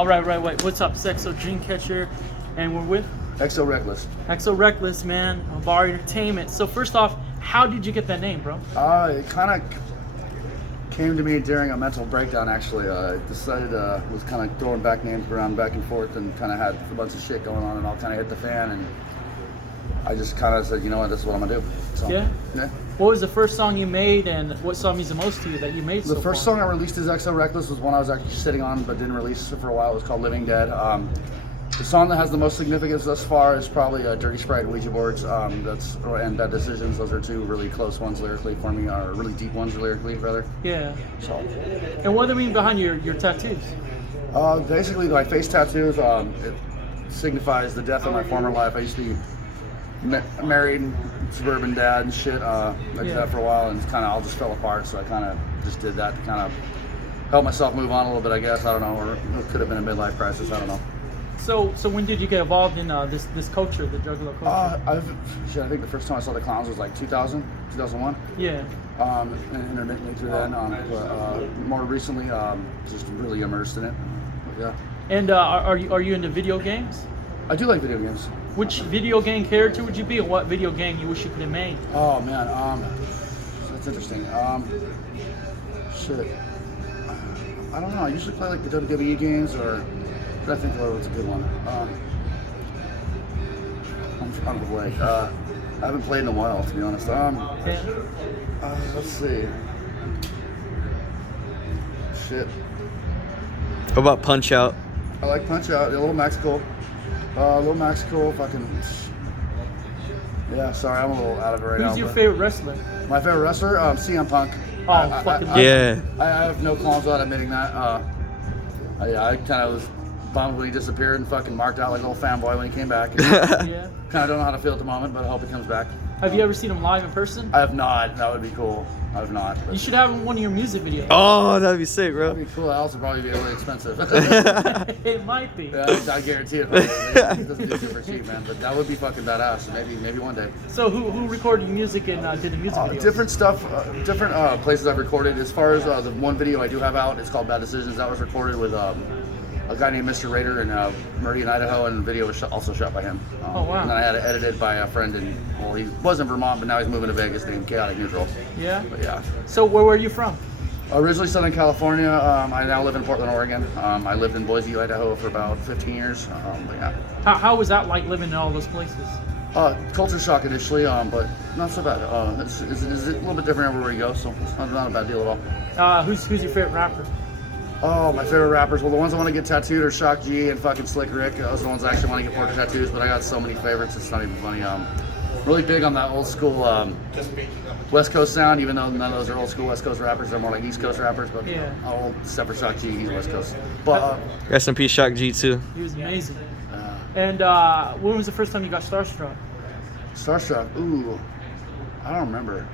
All right, wait. What's up, Sexo Dreamcatcher? And we're with XO Reckless. XO Reckless, man. Bar Entertainment. So first off, how did you get that name, bro? It kind of came to me during a mental breakdown, actually. I decided was kind of throwing back names around back and forth and kind of had a bunch of shit going on and all kind of hit the fan. And I just kind of said, you know what, this is what I'm going to do. So, Yeah? Yeah. What was the first song you made, and what song means the most to you that you made so The first far? song I released as XO Reckless was one I was actually sitting on but didn't release it for a while. It was called Living Dead. The song that has the most significance thus far is probably Dirty Sprite and Ouija Boards. And Bad Decisions. Those are two really close ones lyrically for me, or really deep ones lyrically, rather. Yeah. So, And what do they mean behind your tattoos? basically, my face tattoos, it signifies the death of my former life. I used to be married, suburban dad and shit. I did that for a while, and it's kind of all just fell apart. So I kind of just did that to kind of help myself move on a little bit, I guess. I don't know, or it could have been a midlife crisis. I don't know. So when did you get involved in this culture, the juggalo culture? I think the first time I saw the clowns was like 2000, 2001. Yeah. And intermittently through then, but more recently, just really immersed in it. Yeah. And are you into video games? I do like video games. Which video game character would you be, and what video game you wish you could have made? Oh man, that's interesting. Shit. I don't know. I usually play like the WWE games, or I think what's a good one. I'm trying to blank. I haven't played in a while, to be honest. Let's see. Shit. What about Punch Out? I like Punch Out. Little Max Cool. Fucking. Yeah, sorry, I'm a little out of it right now. Who's your favorite wrestler? My favorite wrestler, CM Punk. Oh, Yeah. I have no qualms about admitting that. I kind of was bummed when he disappeared and fucking marked out like a little fanboy when he came back. Yeah. Kind of don't know how to feel at the moment, but I hope he comes back. Have you ever seen him live in person? I have not. That would be cool. I have not. You should have him in one of your music videos. Oh, that'd be sick, bro. That'd be cool. That also probably be really expensive. It might be. Yeah, I guarantee it. It doesn't do super cheap, man. But that would be fucking badass. Maybe one day. So who recorded your music and did the music videos? Different stuff, different places I've recorded. As far as the one video I do have out, it's called Bad Decisions. That was recorded with a guy named Mr. Raider in Meridian, Idaho, and the video was also shot by him. Oh, wow. And then I had it edited by a friend he was in Vermont, but now he's moving to Vegas named Chaotic Neutral. Yeah? But yeah. So where were you from? Originally Southern California. I now live in Portland, Oregon. I lived in Boise, Idaho for about 15 years. But yeah. How was that like living in all those places? Culture shock initially, but not so bad. It's a little bit different everywhere you go, so it's not a bad deal at all. Who's your favorite rapper? Oh, my favorite rappers. Well, the ones I want to get tattooed are Shock G and fucking Slick Rick. Those are the ones I actually want to get portrait tattoos, but I got so many favorites, it's not even funny. Really big on that old school West Coast sound, even though none of those are old school West Coast rappers. They're more like East Coast rappers, but all except for Shock G, he's West Coast. But Rest in peace, Shock G too. He was amazing. And when was the first time you got starstruck? Starstruck? Ooh, I don't remember.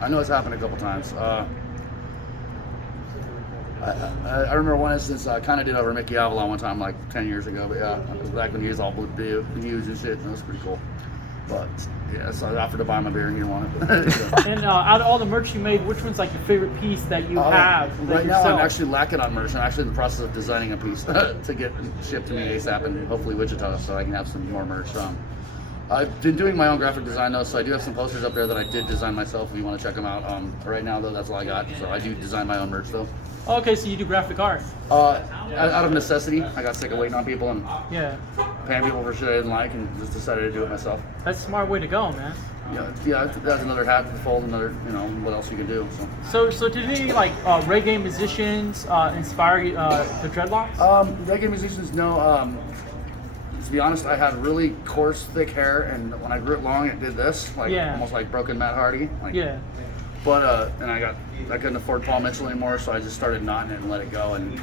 I know it's happened a couple times. I remember one instance I kind of did over Mickey Avalon one time, like 10 years ago. But yeah, it was back when he was all huge and shit. And that was pretty cool. But yeah, so I offered to buy him a beer and he didn't want it. So. And out of all the merch you made, which one's like your favorite piece that you have? Right now, I'm actually lacking on merch. I'm actually in the process of designing a piece to get shipped to me ASAP and hopefully Wichita, so I can have some more merch. I've been doing my own graphic design though, so I do have some posters up there that I did design myself. If you want to check them out, right now though, that's all I got. So I do design my own merch though. Okay, so you do graphic art. Out of necessity, I got sick of waiting on people and paying people for shit I didn't like, and just decided to do it myself. That's a smart way to go, man. Yeah, that's another hat to fold. Another, what else you can do. So did any like reggae musicians inspire you, the dreadlocks? Reggae musicians, no. To be honest, I had really coarse, thick hair, and when I grew it long, it did this, almost like broken Matt Hardy. But and I couldn't afford Paul Mitchell anymore, so I just started knotting it and let it go. And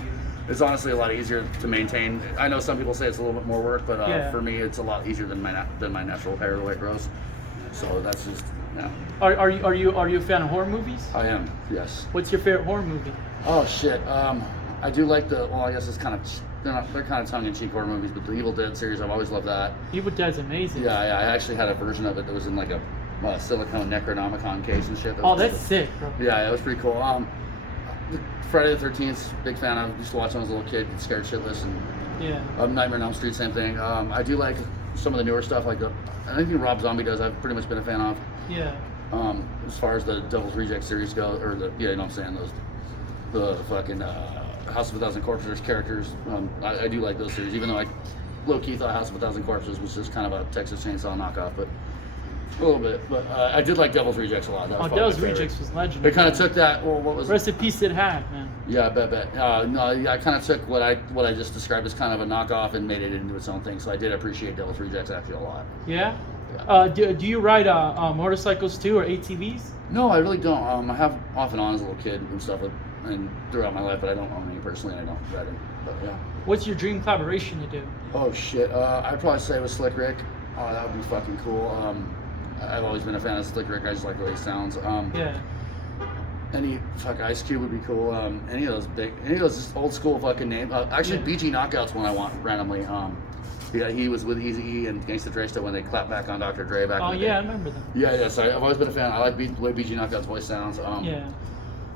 it's honestly a lot easier to maintain. I know some people say it's a little bit more work, but for me, it's a lot easier than my natural hair, the way it grows. So that's just Are you a fan of horror movies? I am. Yes. What's your favorite horror movie? Oh shit. I do like I guess it's kind of. They're kind of tongue-in-cheek horror movies, but the Evil Dead series, I've always loved that. Evil Dead's amazing. Yeah, I actually had a version of it that was in like a silicone Necronomicon case and shit. That's sick, bro. Yeah, it was pretty cool. Friday the 13th, big fan. I used to watch when I was a little kid, scared shitless, and Nightmare on Elm Street, same thing. I do like some of the newer stuff, like anything Rob Zombie does. I've pretty much been a fan of. Yeah. As far as the Devil's Reject series go, or you know what I'm saying, the fucking House of a Thousand Corpses characters. I do like those series, even though I low-key thought House of a Thousand Corpses was just kind of a Texas Chainsaw knockoff, but a little bit. But I did like Devil's Rejects a lot. That was Devil's Rejects was legendary. They kind of took that. Well, what was Rest in peace, it had, man. Yeah, I bet. No, I kind of took what I just described as kind of a knockoff and made it into its own thing. So I did appreciate Devil's Rejects actually a lot. Yeah. Do you ride motorcycles too, or ATVs? No, I really don't. I have off and on as a little kid and stuff, and throughout my life, but I don't own any personally, and I don't ride them. But yeah. What's your dream collaboration to do? Oh shit, I'd probably say with Slick Rick. Oh, that would be fucking cool. I've always been a fan of Slick Rick. I just like the way he sounds. Yeah. Ice Cube would be cool. Any of those just old school fucking names. Actually, BG Knockout's one I want randomly. Yeah, he was with Eazy-E and Gangsta Dre still when they clapped back on Dr. Dre back in the day. I remember that. Yeah, so I've always been a fan. I like the way BG Knockout's voice sounds. Yeah.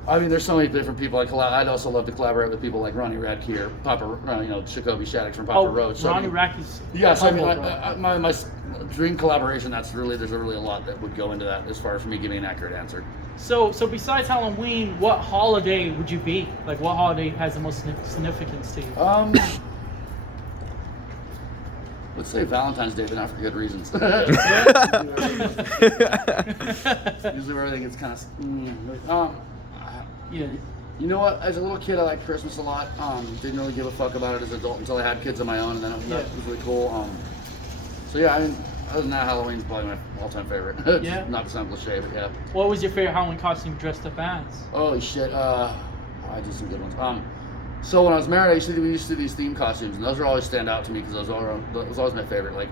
I mean, there's so many different people. I'd also love to collaborate with people like Ronnie Radke or Papa, Jacoby Shaddix from Papa Roach. So, Ronnie Radke's. Yeah, so my dream collaboration. There's really a lot that would go into that as far as for me giving an accurate answer. So besides Halloween, what holiday would you be? Like, what holiday has the most significance to you? Let's say Valentine's Day, but not for good reasons. Usually where everything gets kind of. Yeah. You know what? As a little kid, I liked Christmas a lot. Didn't really give a fuck about it as an adult until I had kids of my own, and then that was really cool. So yeah, I mean, other than that, Halloween's probably my all-time favorite. Yeah. Not to sound cliche, but yeah. What was your favorite Halloween costume you dressed up as? Holy shit! I did some good ones. So when I was married, we used to do these theme costumes, and those would always stand out to me because that was always my favorite. Like,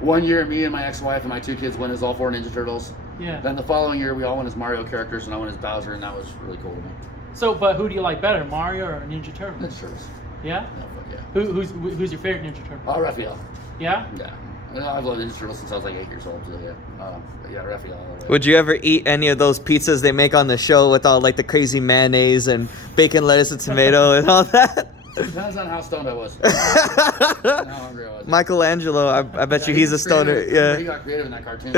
one year, me and my ex-wife and my two kids went as all 4 Ninja Turtles. Yeah. Then the following year, we all went as Mario characters, and I went as Bowser, and that was really cool to me. So, but who do you like better, Mario or Ninja Turtles? Ninja Turtles. Yeah? Yeah. Who's your favorite Ninja Turtle? Raphael. Yeah? Yeah. I've loved Ninja Turtles since I was like 8 years old, so yeah. But yeah, Raphael. Would you ever eat any of those pizzas they make on the show with all like the crazy mayonnaise and bacon, lettuce, and tomato and all that? Depends on how stoned I was. How hungry I was. Michelangelo, I bet you he's a stoner. Yeah. He got creative in that cartoon.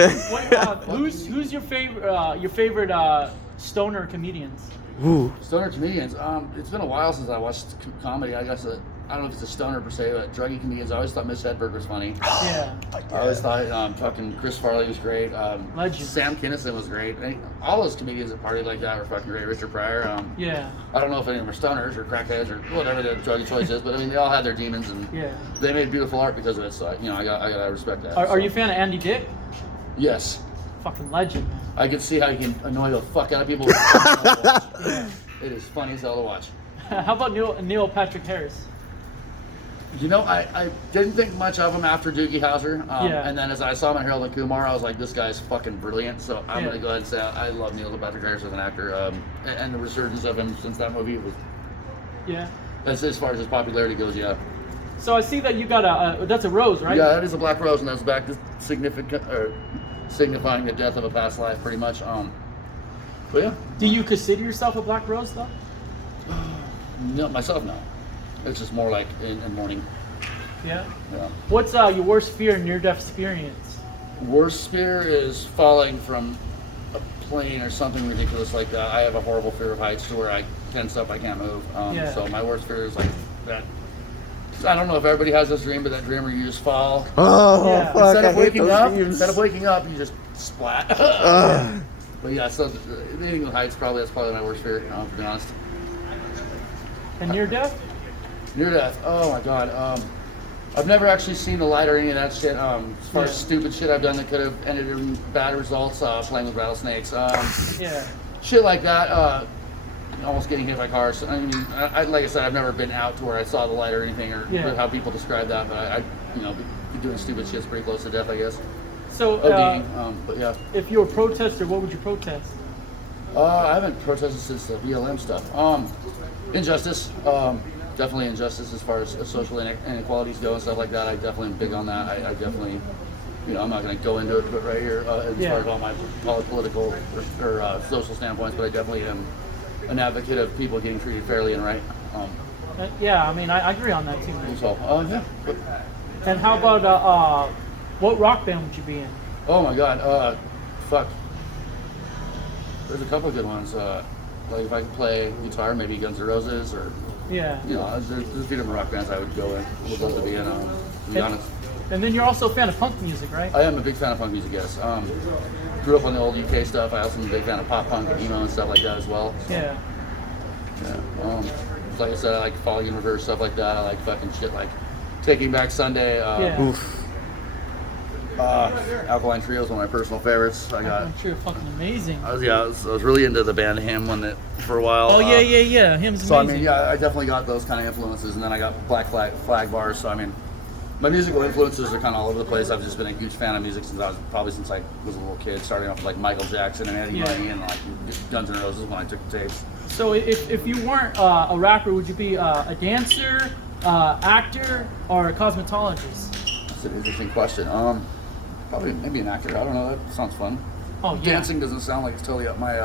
Who's your favorite stoner comedians? Ooh. Stoner comedians. It's been a while since I watched comedy. I guess I don't know if it's a stoner per se, but druggy comedians. I always thought Miss Hedberg was funny. Yeah. I always thought fucking Chris Farley was great. Legend. Sam Kinison was great. All those comedians that partied like that were fucking great. Richard Pryor. Yeah. I don't know if any of them were stoners or crackheads or whatever the druggy choice is, but I mean they all had their demons and they made beautiful art because of it. So I gotta respect that. Are you a fan of Andy Dick? Yes. Fucking legend, man. I can see how you can annoy the fuck out of people. It is funny as hell to watch. How about Neil Patrick Harris? You know, I didn't think much of him after Doogie Howser. And then as I saw him in Harold and Kumar, I was like, this guy's fucking brilliant. So I'm going to go ahead and say I love Neil Patrick Harris as an actor. And the resurgence of him since that movie was... Yeah. As far as his popularity goes, yeah. So I see that you got that's a rose, right? Yeah, that is a black rose, and that's back to signifying the death of a past life, pretty much. But yeah. Do you consider yourself a black rose, though? No, myself, no. It's just more like in mourning. Yeah? Yeah. What's your worst fear in near-death experience? Worst fear is falling from a plane or something ridiculous like that. I have a horrible fear of heights to where I tense up, I can't move. So my worst fear is like that. I don't know if everybody has this dream, but that dream where you just fall. Oh, yeah. fuck, Instead of waking up, you just splat. But yeah, so anything with heights, that's probably my worst fear, to be honest. And near-death? Near-death, oh my god. I've never actually seen the light or any of that shit. As far as stupid shit I've done that could have ended in bad results, playing with rattlesnakes. Shit like that. Almost getting hit by cars. I mean, like I said, I've never been out to where I saw the light or anything, or how people describe that. But I doing stupid shit's pretty close to death, I guess. So, but yeah. If you were a protester, what would you protest? I haven't protested since the BLM stuff. Injustice. Definitely injustice as far as social inequalities go and stuff like that. I definitely am big on that. I definitely, I'm not going to go into it right here as far as all my political or social standpoints, but I definitely am an advocate of people getting treated fairly and right. Yeah, I mean, I agree on that too, man. So, yeah. And how about what rock band would you be in? Oh my God, fuck. There's a couple of good ones. Like if I could play guitar, maybe Guns N' Roses, or yeah, you know, there's a few different rock bands I would go in. Would love to be in. To be honest. And then you're also a fan of punk music, right? I am a big fan of punk music. Yes. Grew up on the old UK stuff. I also am a big fan of pop punk and emo and stuff like that as well. So, Yeah. Yeah. Like I said, I like Falling in Reverse, stuff like that. I like fucking shit like Taking Back Sunday. Yeah. Oof. Alkaline Trio is one of my personal favorites. I'm sure fucking amazing. I was really into the band Him for a while. Oh yeah. Him's So amazing. I mean, yeah, I definitely got those kind of influences, and then I got Black Flag bars. So I mean, my musical influences are kind of all over the place. I've just been a huge fan of music since I was a little kid, starting off with like Michael Jackson and Eddie Money and like Guns N' Roses when I took the tapes. So if you weren't a rapper, would you be a dancer, actor, or a cosmetologist? That's an interesting question. Probably maybe an actor. I don't know. That sounds fun. Oh yeah. Dancing doesn't sound like it's totally up my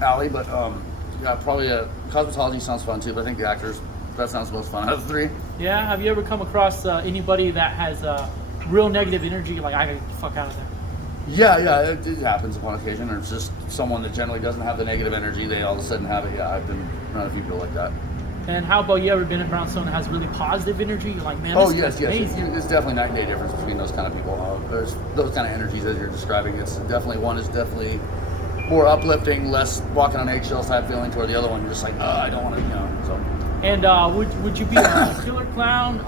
alley, but yeah, probably cosmetology sounds fun too. But I think the actors, that sounds the most fun out of the three. Yeah. Have you ever come across anybody that has real negative energy? Like, I gotta get the fuck out of there. Yeah, it happens upon occasion, or it's just someone that generally doesn't have the negative energy. They all of a sudden have it. Yeah, I've been around a few people like that. And how about you ever been around someone that has really positive energy? You're like, man, Oh this yes, is yes. amazing. It's definitely night and day difference between those kind of people. There's those kind of energies as you're describing. It's definitely one is definitely more uplifting, less walking on eggshells type feeling, toward the other one you're just like, I don't want to, So. And would you be a killer clown,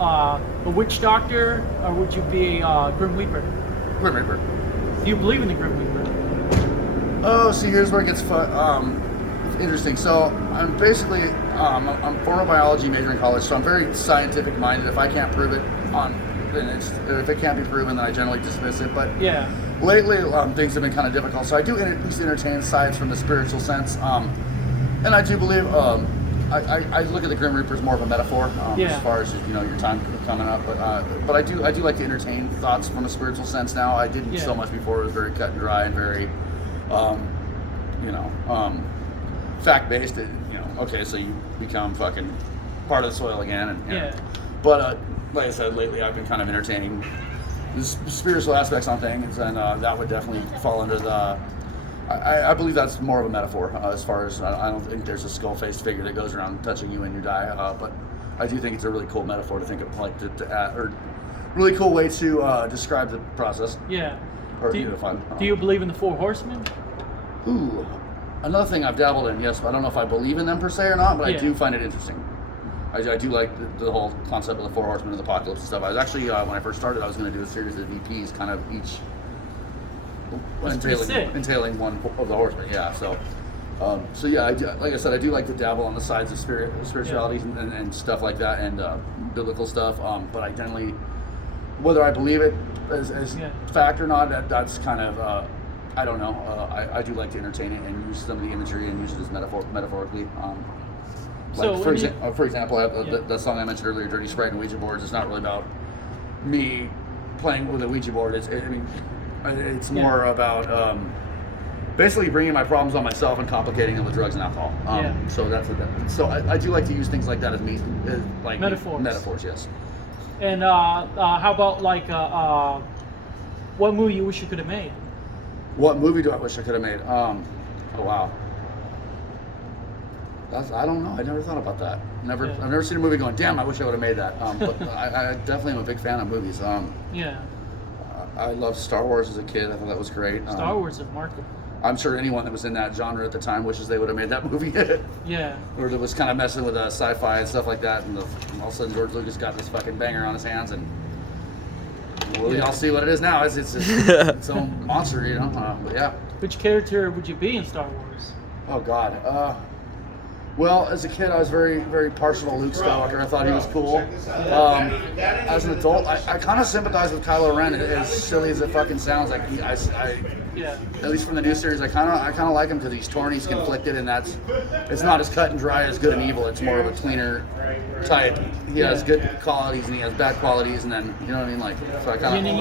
a witch doctor, or would you be a Grim Reaper? Grim Reaper. Do you believe in the Grim Reaper? Oh, see, here's where it gets fun. Interesting. So I'm basically I'm former biology major in college, so I'm very scientific minded. If I can't prove it if it can't be proven, then I generally dismiss it. But Yeah. lately things have been kind of difficult, so I do at least entertain sides from the spiritual sense. And I do believe I look at the Grim Reaper as more of a metaphor as far as your time coming up. But I do like to entertain thoughts from a spiritual sense now. I didn't so much before. It was very cut and dry and very fact based. Okay, so you become fucking part of the soil again. But like I said, lately I've been kind of entertaining the spiritual aspects on things, and that would definitely fall under the. I believe that's more of a metaphor as far as I don't think there's a skull-faced figure that goes around touching you when you die, but I do think it's a really cool metaphor to think of, like to add, or really cool way to describe the process. Yeah. Or Do do you believe in the Four Horsemen? Ooh, another thing I've dabbled in, yes, but I don't know if I believe in them per se or not, but I do find it interesting. I do like the whole concept of the Four Horsemen of the Apocalypse and stuff. I was actually, when I first started, I was going to do a series of VPs, kind of each entailing one of the horsemen. Yeah, so yeah, like I said, I do like to dabble on the sides of spirituality and stuff like that, and biblical stuff. But I generally, whether I believe it as fact or not, that's kind of I don't know. I do like to entertain it and use some of the imagery and use it as metaphorically. Like for example, the song I mentioned earlier, "Dirty Sprite and Ouija Boards." It's not really about me playing with a Ouija board. It's more about basically bringing my problems on myself and complicating them with drugs and alcohol. So so I do like to use things like that as like metaphors. Metaphors, yes. And how about like what movie you wish you could have made? What movie do I wish I could have made? Oh wow. I don't know. I never thought about that. I've never seen a movie going, damn, I wish I would have made that. But I definitely am a big fan of movies. I loved Star Wars as a kid. I thought that was great. Star Wars is remarkable. I'm sure anyone that was in that genre at the time wishes they would have made that movie. Or that was kind of messing with sci-fi and stuff like that, and all of a sudden George Lucas got this fucking banger on his hands, and we all see what it is now. It's its own monster, But yeah. Which character would you be in Star Wars? Oh God. Well, as a kid, I was very, very partial to Luke Skywalker. I thought he was cool. As an adult, I kind of sympathize with Kylo Ren. As silly as it fucking sounds, like at least from the new series, I kind of like him because he's torn, he's conflicted, and it's not as cut and dry as good and evil. It's more of a cleaner type. He has good qualities and he has bad qualities, and then you know what I mean. Like, so I kind of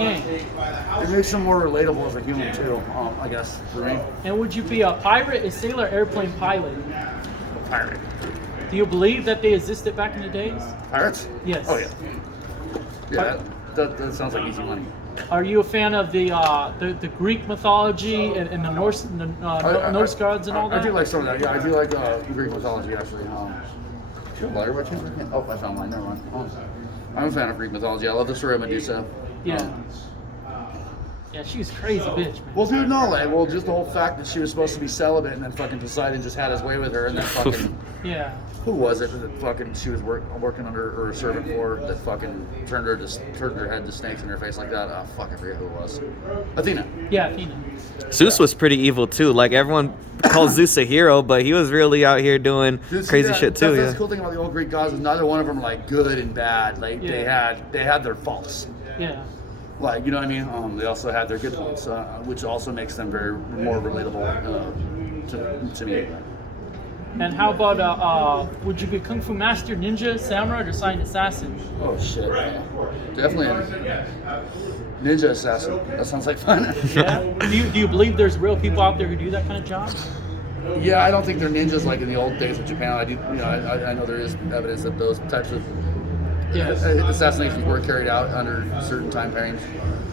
it makes him more relatable as a human too. I guess for me. And would you be a pirate, a sailor, airplane pilot? Pirate. Do you believe that they existed back in the days? Pirates? Yes. Oh yeah. Yeah, that sounds like easy money. Are you a fan of the Greek mythology and the Norse Norse gods and all that? I do like some of that. Yeah, I do like Greek mythology actually. Oh, I found mine. Never mind. I'm a fan of Greek mythology. I love the story of Medusa. Yeah. Yeah, she was crazy bitch, man. Well, dude, no, like, just the whole fact that she was supposed to be celibate and then fucking Poseidon just had his way with her and then fucking... Yeah. Who was it that fucking she was working under or a servant for that fucking turned her head to snakes in her face like that? Oh, fuck, I forget who it was. Athena. Yeah, Athena. Zeus was pretty evil too. Like everyone calls Zeus a hero, but he was really out here doing crazy shit too. That's the cool thing about the old Greek gods is neither one of them were like good and bad. Like they had their faults. Yeah. Like, you know what I mean? They also had their good points, which also makes them very more relatable to me. And how about, would you be Kung Fu Master, Ninja, Samurai, or Silent Assassin? Oh, shit. Definitely a Ninja Assassin. That sounds like fun. Yeah? Do you believe there's real people out there who do that kind of job? Yeah, I don't think they're ninjas like in the old days of Japan. I know there is evidence that those types of assassinations were carried out under certain time frames.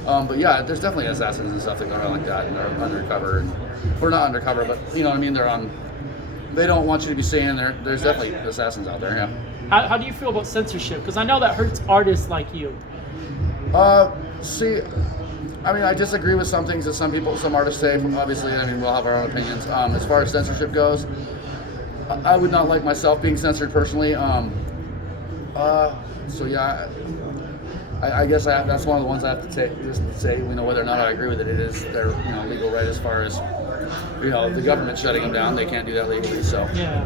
But yeah, there's definitely assassins and stuff that go around like that, and they're undercover, or not undercover, but you know what I mean. They don't want you to be seeing. There's definitely assassins out there. Yeah. How do you feel about censorship? Because I know that hurts artists like you. See, I mean, I disagree with some things that some artists say. Obviously, I mean, we'll have our own opinions. As far as censorship goes, I would not like myself being censored personally. So yeah, I guess that's one of the ones I have to just say, whether or not I agree with it. It is their legal right as far as the government shutting them down. They can't do that legally. So yeah.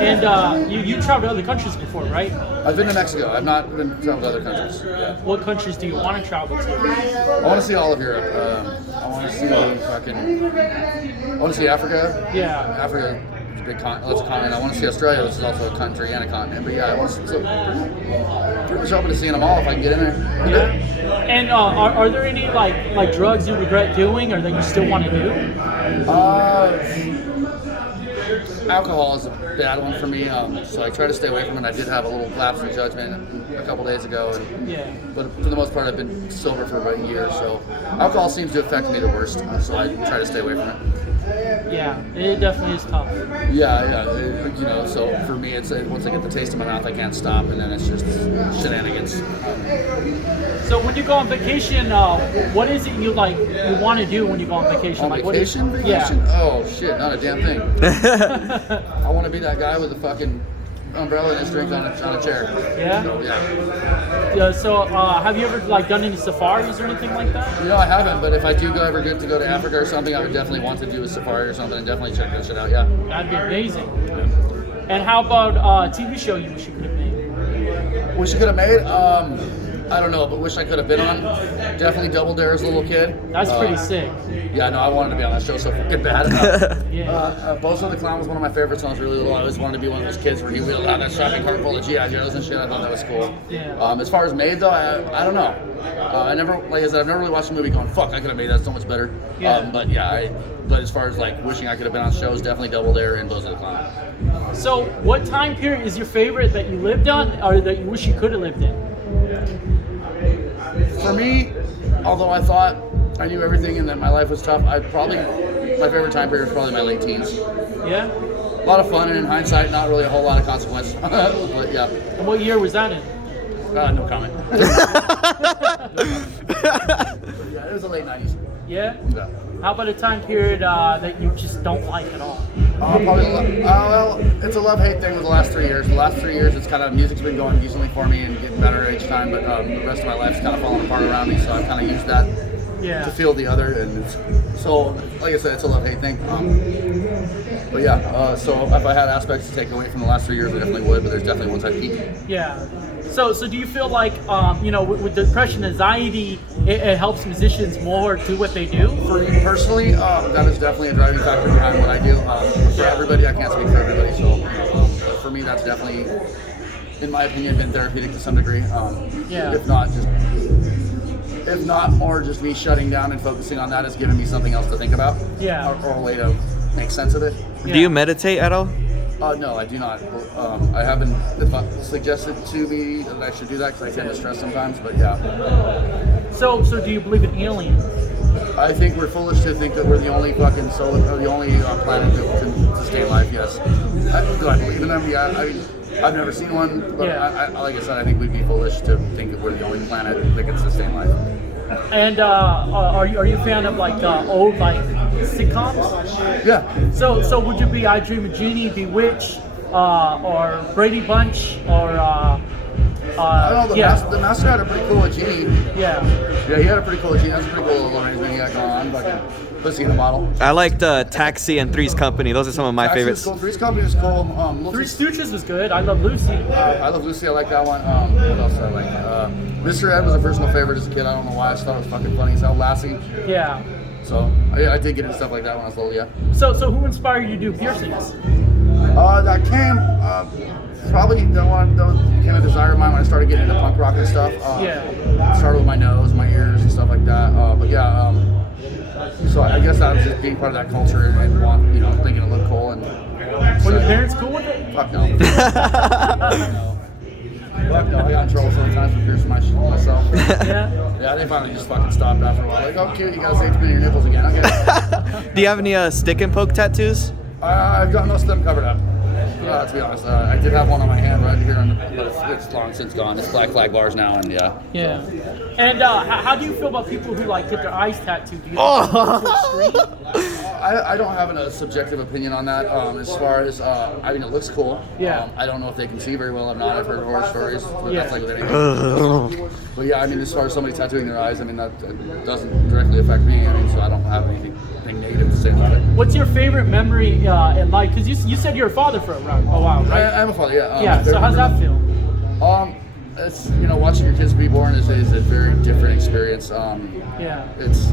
And you traveled to other countries before, right? I've been to Mexico. I've not been traveled to other countries. Yeah. What countries do you want to travel to? I want to see all of Europe. I want to see Africa. Yeah. Africa. Big that's a continent. I want to see Australia, which is also a country and a continent. But yeah, I want to pretty much open to seeing them all if I can get in there. Yeah. And are there any like drugs you regret doing or that you still want to do? Alcohol is a bad one for me, so I try to stay away from it. I did have a little lapse in judgment a couple days ago, but for the most part, I've been sober for about a year. So alcohol seems to affect me the worst, so I try to stay away from it. Yeah, it definitely is tough. Yeah. So for me, it's once I get the taste in my mouth, I can't stop, and then it's just shenanigans. So when you go on vacation, what is it you want to do when you go on vacation? Vacation? Yeah. Oh shit, not a damn thing. I want to be that guy with the fucking umbrella and his drink on a chair. Yeah? Yeah. So have you ever done any safaris or anything like that? I haven't, but if I do ever get to go to Africa or something, I would definitely want to do a safari or something and definitely check that shit out, yeah. That'd be amazing. And how about a TV show you wish you could have made? Wish you could have made? I don't know, but wish I could have been on. Definitely Double Dare as a little kid. That's pretty sick. Yeah, no, I wanted to be on that show so fucking bad. Bozo the Clown was one of my favorites when I was really little. I always wanted to be one of those kids where he wheeled out that shopping cart full of G.I. Joes and shit. I thought that was cool. Yeah. As far as made though, I don't know. I've never really watched a movie going, fuck, I could have made that so much better. Yeah. But as far as wishing I could have been on shows, definitely Double Dare and Bozo the Clown. So what time period is your favorite that you lived on or that you wish you could have lived in? For me, although I thought I knew everything and that my life was tough, my favorite time period was probably my late teens. Yeah? A lot of fun, and in hindsight, not really a whole lot of consequence. But yeah. And what year was that in? No comment. Yeah, it was the late 90s. Yeah? Yeah. How about a time period that you just don't like at all? It's a love-hate thing with the last 3 years. The last 3 years, it's kind of, music's been going decently for me and getting better each time, but the rest of my life's kind of falling apart around me, so I've kind of used that to feel the other, and so like I said, it's a love-hate thing. But yeah, so if I had aspects to take away from the last 3 years, I definitely would. But there's definitely ones I keep. Yeah. So do you feel like with depression, anxiety, it helps musicians more do what they do? For me personally, that is definitely a driving factor behind what I do. For everybody, I can't speak for everybody, so for me, that's definitely, in my opinion, been therapeutic to some degree. If not more, just me shutting down and focusing on that has given me something else to think about. Yeah. Or a way to make sense of it. Do you meditate at all? No, I do not. I haven't suggested to me that I should do that because I tend to stress sometimes, but yeah. So do you believe in aliens? I think we're foolish to think that we're the only fucking the only planet that can sustain life. Yes. Do I believe in them? Yeah. I mean, I've never seen one, but like I said, I think we'd be foolish to think that we're the only planet that can sustain life. And are you a fan of like old sitcoms? Yeah. So would you be I Dream of Jeannie, Bewitched, or Brady Bunch, or I don't know, the Master had a pretty cool genie. Yeah. Yeah, he had a pretty cool genie. That's a pretty cool little arrangement he got going on. Fucking pussy in a bottle. I liked Taxi and Three's Company. Those are some of my favorites. Cool. Three's Company was cool. Three Stooges was good. I love Lucy. I love Lucy. I like that one. What else did I like? Mr. Ed was a personal favorite as a kid. I don't know why. I just thought it was fucking funny as hell. Lassie. Yeah. So I did get into stuff like that when I was little. Yeah. So who inspired you to do piercings? That came probably the one that became a desire of mine when I started getting into punk rock and stuff. It started with my nose, my ears, and stuff like that. But yeah. So I guess I was just being part of that culture and thinking it looked cool. And were your parents cool with it? Fuck no. Fuck no. I got in trouble sometimes for piercing myself. Yeah. Yeah, they finally just fucking stopped after a while. Like, oh, cute, you gotta say it's your nipples again. Okay. Do you have any stick and poke tattoos? I've got most of them covered up. To be honest, I did have one on my hand right here, but it's long since gone. It's black flag bars now, and yeah. Yeah. And how do you feel about people who get their eyes tattooed? Do you think it's too extreme? I don't have a subjective opinion on that. As far as I mean, it looks cool. Yeah. I don't know if they can see very well or not. I've heard horror stories. But that's like with anything. But yeah, I mean, as far as somebody tattooing their eyes, I mean that doesn't directly affect me. I mean, so I don't have anything negative to say about it. What's your favorite memory in life? Because you said you're a father for a while, right? I am a father. Yeah. Yeah. So how's that feel? It's watching your kids be born is a very different experience. It's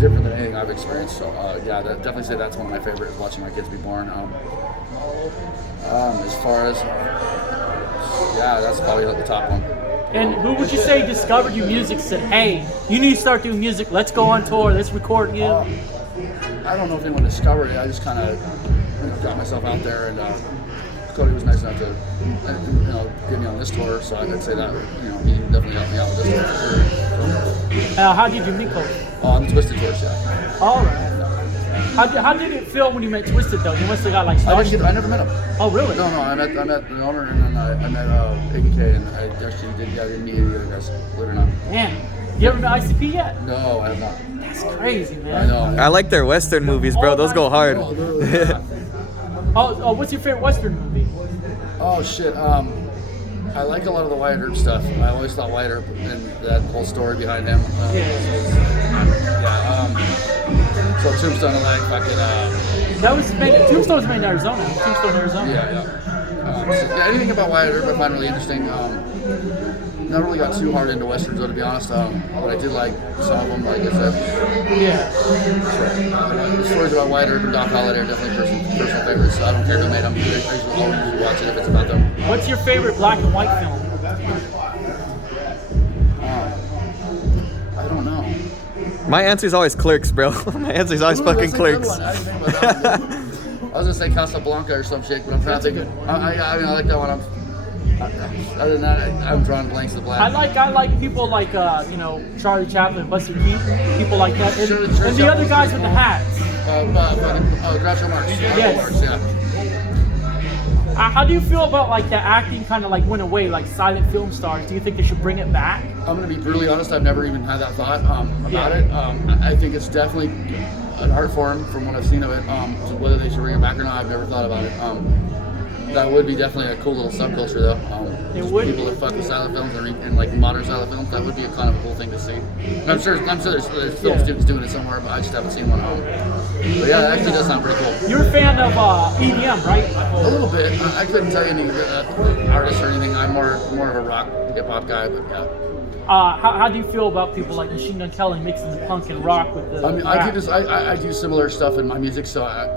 different than anything I've experienced. So definitely say that's one of my favorites, watching my kids be born. As far as that's probably the top one. And who would you say discovered you music? Said, hey, you need to start doing music. Let's go on tour. Let's record you. I don't know if anyone discovered it. I just kind of got myself out there, and Cody was nice enough to get me on this tour. So I'd say that he definitely helped me out with this tour for sure. How did you meet Cody? On the Twisted tour, yeah. All right. How did it feel when you met Twisted though? You must have got I never met him. Oh really? No, I met the owner, and then I met Piggy K, and I actually didn't meet any of the other guys, believe it or not. Man, you ever met ICP yet? No, I have not. That's crazy, man. I know. I like their Western movies, bro. Those go hard. What's your favorite Western movie? Oh shit. I like a lot of the Wyatt Earp stuff. I always thought Wyatt Earp and that whole story behind him. So Tombstone, I like fucking. Tombstone was made in Arizona. Tombstone, Arizona. Yeah. Anything about Wyatt Earp I find really interesting. Never really got too hard into westerns, though, to be honest. But I did like some of them, like I said. Yeah. The stories about Wyatt Earp and Doc Holliday are definitely personal favorites. So I don't care who made them. I usually always watch it if it's about them. What's your favorite black and white film? I don't know. My answer is always Clerks, bro. My answer is always fucking Clerks. I didn't think about that one. I was gonna say Casablanca or some shit, but I'm trying to think. I like that one. Other than that, I'm drawing blanks of black. I like people like Charlie Chaplin, Buster Keaton, people like that, and the other guys with the hats. Groucho Marx. Yes. Yeah. How do you feel about the acting kind of went away, like silent film stars? Do you think they should bring it back? I'm gonna be brutally honest. I've never even had that thought about it. I think it's definitely an art form from what I've seen of it. So whether they should bring it back or not, I've never thought about it. That would be definitely a cool little subculture, though. It would. People that fuck with silent films and like modern silent films. That would be a kind of a cool thing to see. And I'm sure there's film students doing it somewhere, but I just haven't seen one. But yeah, it actually does sound pretty cool. You're a fan of EDM, right? A little bit. I couldn't tell you any artists or anything. I'm more of a rock hip hop guy, but yeah. How do you feel about people like Machine Gun Kelly mixing the punk and rock with the? I mean, I do similar stuff in my music, so I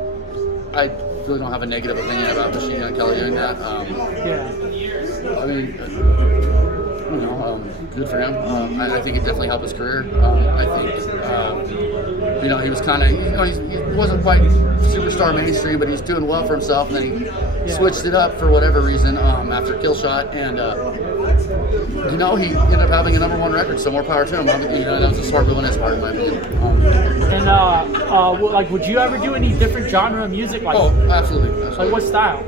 really don't have a negative opinion about Machine Gun Kelly doing that. Yeah. I mean, good for him. I think it definitely helped his career. I think, he was kind of, he wasn't quite superstar mainstream, but he's doing well for himself. And then he switched it up for whatever reason after Killshot, and he ended up having a #1 record. So more power to him. That was a smart move on his part, in my opinion. And would you ever do any different genre of music? Like, Absolutely. Like what style?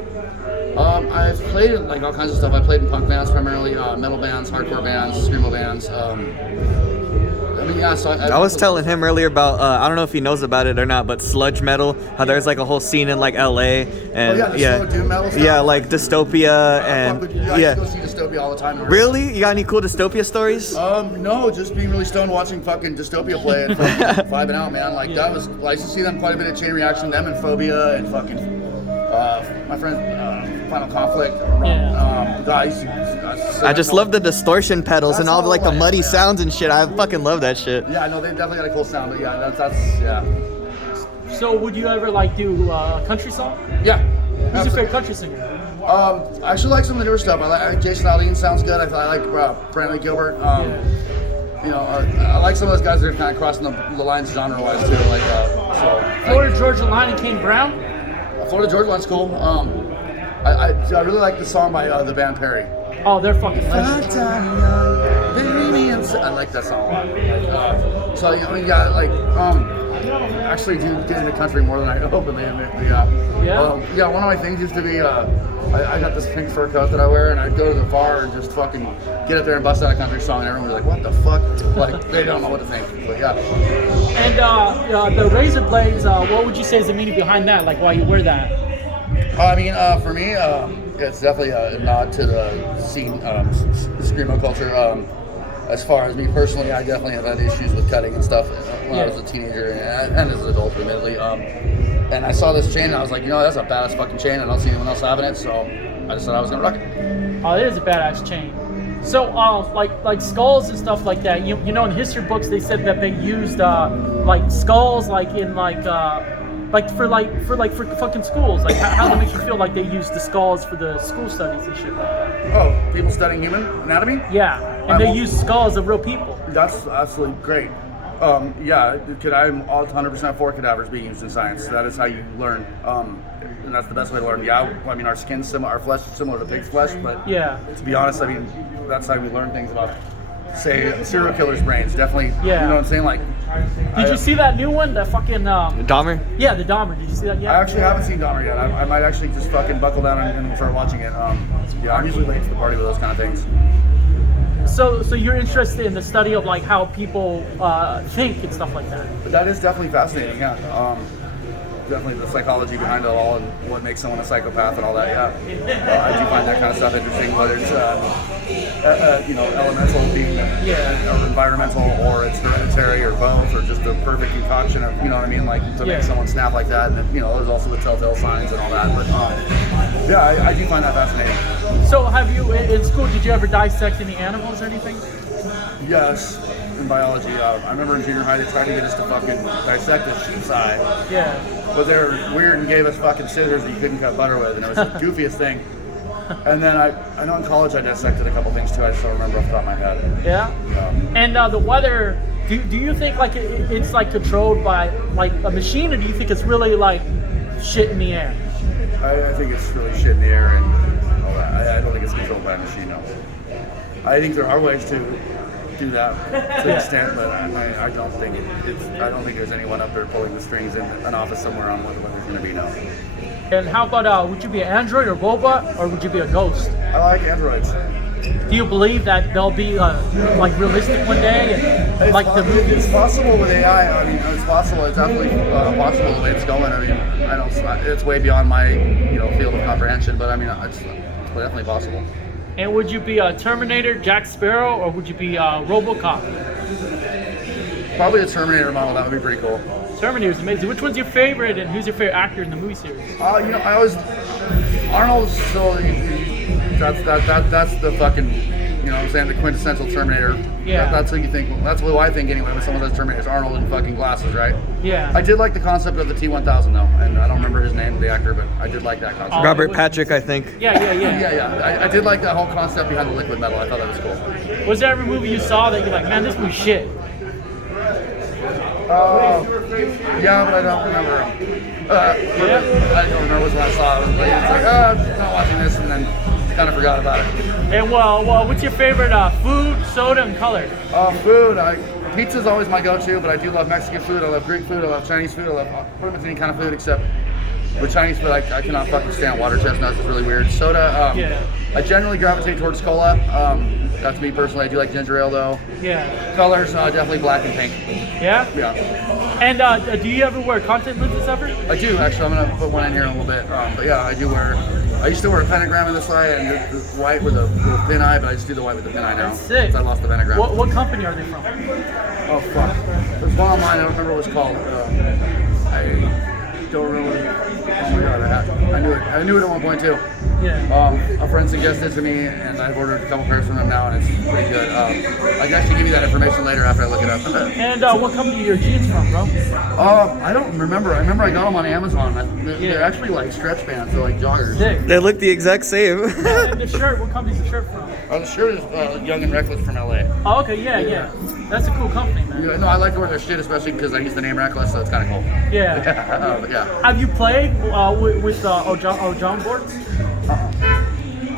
I've played in like all kinds of stuff. I played in punk bands primarily, metal bands, hardcore bands, screamo bands. I was telling him earlier about I don't know if he knows about it or not, but sludge metal. How there's like a whole scene in like LA and slow doom metal stuff. Yeah, like Dystopia and I used to go see Dystopia all the time. Really? You got any cool Dystopia stories? No, just being really stoned watching fucking Dystopia play and vibing out, man. Like that was. I used to see them quite a bit at Chain Reaction, them and Phobia and fucking my friend Final Conflict. Guys. I just love the distortion pedals and all the like the muddy sounds and shit. I fucking love that shit. Yeah, no, they definitely got a cool sound, but yeah. So would you ever like do a country song? Yeah. Who's your favorite country singer? I actually like some of the newer stuff. I like Jason Aldean sounds good. I like Brantley Gilbert. I like some of those guys that are kind of crossing the lines genre-wise too. Florida Georgia Line and Kane Brown. Florida Georgia Line's cool. I really like the song by the band Perry. Oh, they're fucking legends. I like that song a lot. Actually do get into country more than I openly admit. One of my things used to be I got this pink fur coat that I wear, and I'd go to the bar and just fucking get up there and bust out a country song, and everyone was like, "What the fuck?" Like they don't know what to think. But yeah. And the razor blades, what would you say is the meaning behind that? Like why you wear that? For me, it's definitely a nod to the scene, screamo culture. As far as me personally, I definitely have had issues with cutting and stuff when I was a teenager and as an adult, admittedly. And I saw this chain and I was like, that's a badass fucking chain. I don't see anyone else having it, so I decided I was gonna rock it. Oh, it is a badass chain. So, like skulls and stuff like that. You know, in history books they said that they used like skulls like in for fucking schools. Like how that makes you feel like they use the skulls for the school studies and shit like that. Oh, people studying human anatomy? Yeah, and they use skulls of real people. That's absolutely great. I'm all 100% for cadavers being used in science. That is how you learn. And that's the best way to learn. Yeah, I mean, our skin's similar, our flesh is similar to pig's flesh, but to be honest, I mean, that's how we learn things about, say, serial killer's brains. Definitely, you know what I'm saying? Like, did you see that new one? The fucking Dahmer? Yeah, the Dahmer. Did you see that yet? I actually haven't seen Dahmer yet. I might actually just fucking buckle down and start watching it. I'm usually late to the party with those kind of things. So you're interested in the study of like how people think and stuff like that? But that is definitely fascinating. Yeah. Definitely the psychology behind it all and what makes someone a psychopath and all that. Yeah, I do find that kind of stuff interesting. Whether it's elemental being or environmental, or it's hereditary, or both, or just the perfect concoction of like to make someone snap like that. And there's also the telltale signs and all that. But I do find that fascinating. So have you in school? Did you ever dissect any animals or anything? Yes. In biology, I remember in junior high they tried to get us to fucking dissect a sheep's eye. Yeah. But they were weird and gave us fucking scissors that you couldn't cut butter with, and it was the goofiest thing. And then I know in college I dissected a couple things too. I just don't remember off the top of my head. Yeah. And the weather, do you think like it's like controlled by like a machine, or do you think it's really like shit in the air? I think it's really shit in the air and all that. I don't think it's controlled by a machine. No. I think there are ways to do that to an extent, but I don't think I don't think there's anyone up there pulling the strings in an office somewhere on what there's going to be now. And how about would you be an android or robot, or would you be a ghost? I like androids. Do you believe that they'll be like realistic one day, and like the movies? It's possible with AI. I mean, it's possible. It's definitely possible the way it's going. I mean, I don't. It's way beyond my field of comprehension. But I mean, it's definitely possible. And would you be a Terminator, Jack Sparrow, or would you be RoboCop? Probably a Terminator model. That would be pretty cool. Terminator's amazing. Which one's your favorite, and who's your favorite actor in the movie series? I always Arnold's so that's the fucking what I'm saying, the quintessential Terminator. Yeah. That's what you think. That's what I think anyway. With some of those Terminators, Arnold in fucking glasses, right? Yeah. I did like the concept of the T-1000 though, and I don't remember his name, the actor, but I did like that concept. Robert Patrick, I think. Yeah. I did like that whole concept behind the liquid metal. I thought that was cool. Was there every movie you saw that you're like, man, this movie's shit? Yeah, but I don't remember him. I don't remember when I saw it. But it's like, I'm not watching this, and then kind of forgot about it. And well, what's your favorite food, soda, and color? Food. Pizza's always my go-to, but I do love Mexican food. I love Greek food. I love Chinese food. I love pretty much any kind of food except with Chinese food. I cannot fucking stand water chestnuts. It's really weird. Soda. I generally gravitate towards cola. That's me personally. I do like ginger ale though. Yeah. Colors, definitely black and pink. Yeah? Yeah. And do you ever wear contact lenses ever? I do, actually. I'm going to put one in here in a little bit. But yeah, I used to wear a pentagram in this eye and the white with a little thin eye, but I just do the white with the thin eye now. That's sick. I lost the pentagram. What company are they from? Oh, fuck. There's one online, I don't remember what it's called. I don't remember. Oh my god, I knew it at one point too. Yeah. A friend suggested it to me, and I've ordered a couple pairs from them now, and it's pretty good. I can actually give you that information later after I look it up. And what company are your jeans from, bro? I don't remember. I remember I got them on Amazon. They're actually like stretch bands. They're like joggers. Sick. They look the exact same. And the shirt, what company's the shirt from? The shirt is Young and Reckless from LA. Oh, okay, yeah. That's a cool company, man. Yeah, no, I like to wear their shit, especially because I use the name Reckless, so it's kind of cool. Yeah. But yeah. Have you played with Ojong boards?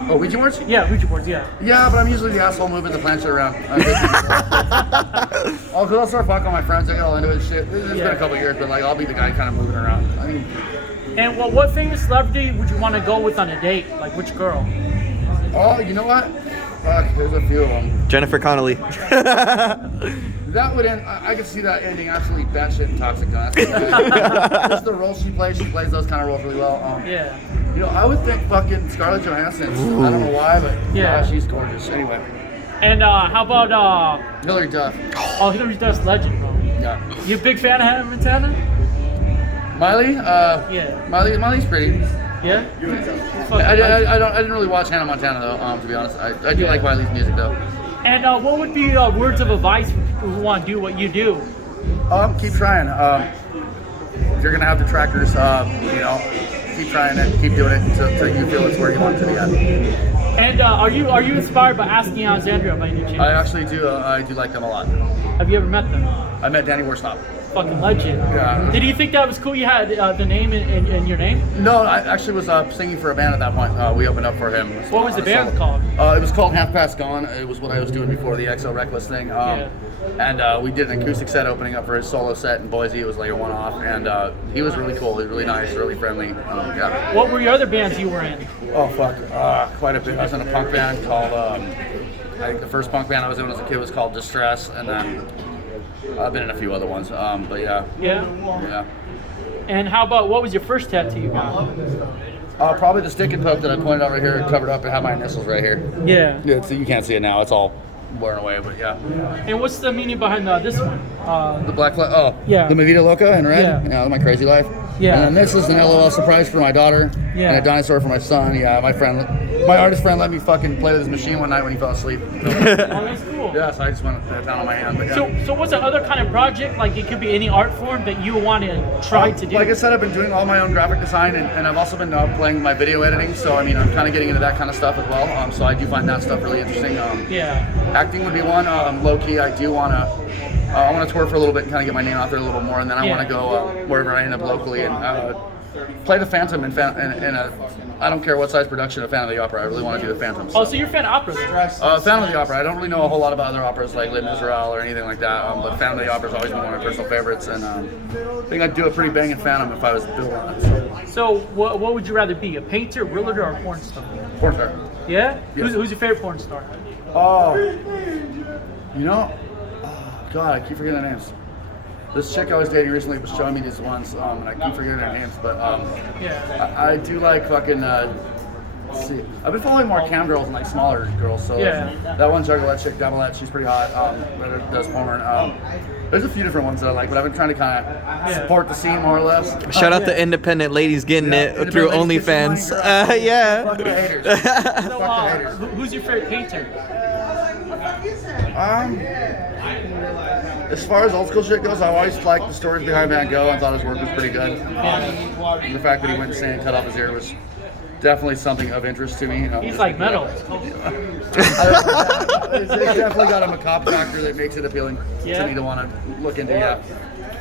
Oh, Ouija boards? Yeah, Ouija boards, yeah. Yeah, but I'm usually the asshole moving the planchette around. Because I'll start fucking my friends, I get all into it and shit. It's been a couple years, but like I'll be the guy kind of moving around. I mean, and what famous celebrity would you want to go with on a date? Like which girl? oh, you know what? Fuck, there's a few of them. Jennifer Connelly. That would end. I could see that ending absolutely batshit and toxic. Just the role she plays those kind of roles really well. Yeah. I would think fucking Scarlett Johansson. I don't know why, but yeah, she's gorgeous. Anyway. And how about Hilary Duff? Oh, Hilary Duff's legend, bro. Yeah. You a big fan of Hannah Montana? Miley? Yeah. Miley's pretty. Yeah. I didn't really watch Hannah Montana though. To be honest, I do like Miley's music though. And what would be words of advice for people who want to do what you do? Keep trying. You're gonna have the trackers. Keep trying it. Keep doing it until you feel it's where you want it to be at. And are you inspired by Asking Alexandria by any chance? I actually do. I do like them a lot. Have you ever met them? I met Danny Worsnop. Fucking legend. Yeah. Did you think that was cool? You had the name in your name? No, I actually was singing for a band at that point. We opened up for him. What was the band called? It was called Half Past Gone. It was what I was doing before the xoreckless thing. And we did an acoustic set opening up for his solo set in Boise. It was like a one-off, and he was really cool. He was really nice, really friendly. Yeah. What were your other bands you were in? Oh fuck, quite a bit. I was in a punk band called. I think the first punk band I was in as a kid was called Distress, and then I've been in a few other ones. But yeah. Yeah. Yeah. And how about what was your first tattoo you got? Probably the stick and poke that I pointed over here, covered up, and have my initials right here. Yeah. Yeah. So you can't see it now. It's all blurring away, but yeah. And what's the meaning behind this one? The black flight. Oh. Yeah. The Movida Loca in red. Yeah. My crazy life. Yeah. And then this is an LOL surprise for my daughter. Yeah. And a dinosaur for my son. Yeah. My artist friend let me fucking play with his machine one night when he fell asleep. Oh, that's cool. Yeah. So I just went down on my hand. But yeah. So what's the other kind of project? Like it could be any art form that you want to try to do. Like I said, I've been doing all my own graphic design, and I've also been playing my video editing. So I mean, I'm kind of getting into that kind of stuff as well. So I do find that stuff really interesting. Yeah. Acting would be one. Low key, I do want to. I want to tour for a little bit and kind of get my name out there a little more, and then I want to go wherever I end up locally and play the Phantom in a. I don't care what size production of Phantom of the Opera. I really want to do the Phantom. So. Oh, so you're a fan of opera then? Phantom of the Opera. I don't really know a whole lot about other operas like Les Miserables or anything like that, but Phantom of the Opera has always been one of my personal favorites, and I think I'd do a pretty banging Phantom if I was built on it. So what would you rather be, a painter, realtor, or a porn star? Porn star. Yeah? Yes. Who's your favorite porn star? Oh, you know, oh, God, I keep forgetting their names. This chick I was dating recently was showing me these ones, and I keep forgetting their names, but Yeah. I do like fucking, let's see. I've been following more cam girls and like smaller girls, so Yeah. that one Juggalette chick, Devilette, she's pretty hot, that does porn. There's a few different ones that I like, but I've been trying to kind of support the scene more or less. Shout out to independent ladies getting it through OnlyFans. Yeah. Fuck the haters. So, Fuck the haters. who's your favorite painter? As far as old school shit goes, I always liked the stories behind Van Gogh and thought his work was pretty good. The fact that he went insane and cut off his ear was definitely something of interest to me. You know, He's like Meno. It's definitely got a macabre factor that makes it appealing to me to want to look into. Yeah.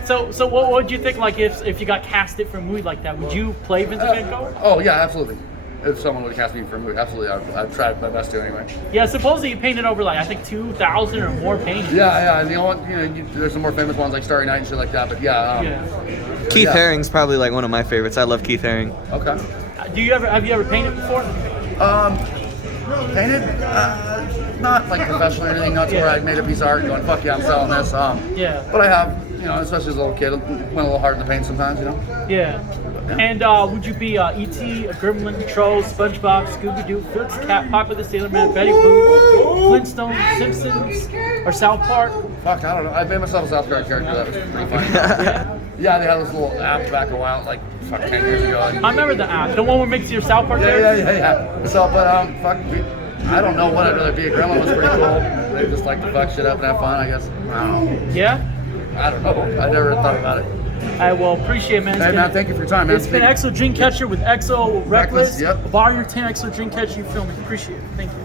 So what would you think, like, if you got casted for a movie like that? Would you play Vincent Van Gogh? Oh yeah, absolutely. If someone would cast me for a movie, absolutely, I'd try my best to anyway. Yeah, supposedly you painted over like I think 2,000 or more paintings. Yeah. You know, there's some more famous ones like Starry Night and shit like that. But Keith Haring's probably like one of my favorites. I love Keith Haring. Okay. Have you ever painted before? Painted? Not like professionally or anything. Not to where I made a piece of art and going, fuck yeah, I'm selling this. Yeah. But I have, you know, especially as a little kid, went a little hard in the paint sometimes, you know. Yeah. And would you be E.T., a Gremlin, Trolls, SpongeBob, Scooby-Doo, Fritz, Cat, Papa the Sailor Man, Betty Boop, Flintstones, Simpsons, or South Park? Fuck, I don't know. I made myself a South Park character. That was pretty funny. Yeah, they had this little app back a while, like, 10 years ago. I remember the app. The one where makes your South Park character? Yeah. So, but, I don't know what I'd rather be. A Gremlin was pretty cool. They just like to fuck shit up and have fun, I guess. I don't know. Yeah? I don't know. I never thought about it. I will appreciate it, man. Hey, man, thank you for your time, man. It's been XO Dreamcatcher with XO Reckless. Yep. Bar your 10 XO Dreamcatcher, you feel me? Appreciate it. Thank you.